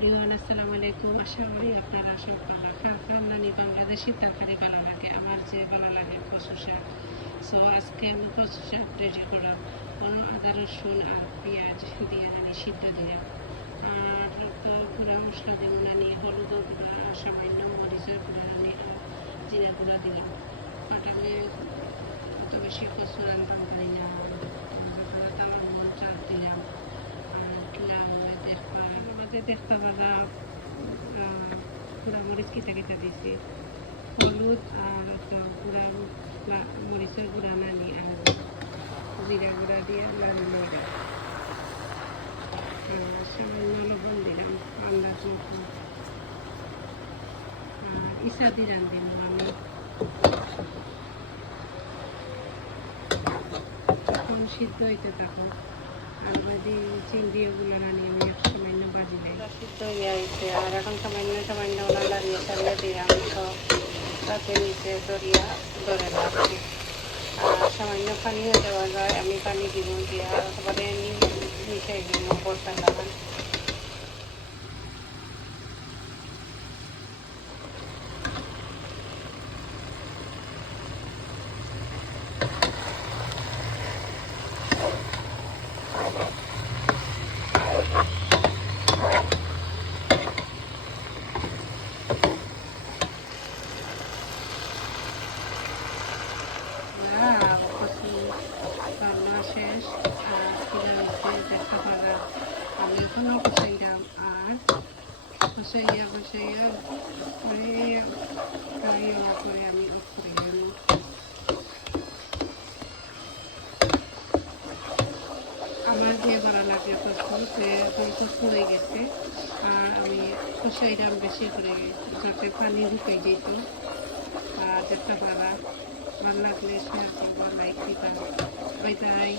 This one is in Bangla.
এভরিওয়ান আসসালামু আলাইকুম। আশা করি আপনারা সব ভালো। খানদানি বাংলাদেশি তরকারি ভালো লাগে, আমার যে ভালো লাগে কচু শাক। সো আজকে আমি কচু শাক রেডি করলাম। আদা রসুন আর পেঁয়াজ দিয়ে সিদ্ধ দিলাম। আর তো গুঁড়া মশলা দিব নানি, হলুদ গুঁড়া আর সামান্য মরিচের গুঁড়া নানি আর জিরা গুঁড়া দিলাম। বাট আমি অত বেশি কচু রান্না পারি না, তালার মরিচ দিলাম। দেখতে পারা গুঁড়া মরিচ কেটে কেটে দিছি, হলুদ আর গুঁড়া মরিচের গুঁড়া নানি আর জিরা গুঁড়া দিয়ে নানি লইলাম। সামান্য লবণ দিলাম আন্দাজ মতো। আর ইসা দিলাম দিন আমি এখন সিদ্ধ হইতে থাকো। আর বাজি চিংড়ি ওগুলো নানি আমি সামান্য বাজি দিই। সিদ্ধ হয়ে গেছে আর এখন সামান্য সামান্য নাড়িয়ে চালিয়ে দিলাম। তো তাতে নিচে দরিয়া ধরে রাখছি। আর সামান্য পানিও দেওয়া যায়, আমি পানি দিব দিয়ে একেবারে মিশাই দিব বর্তা লাগান। রান্না শেষ আর কিনা হচ্ছে দেখতে পারা। আমি এখনও বসাইলাম আর বসাইয়া প্রায় করে আমি অফ করে গেল। আমার যে ভালো লাগে কচু, এখন কচু হয়ে গেছে আর আমি কষাইলাম বেশি করে যাতে পানি ঢুকে যেত। আর দেখতে পারা ভালো লাগলে শেয়ার করবো, লাইক দিবা। Bye bye.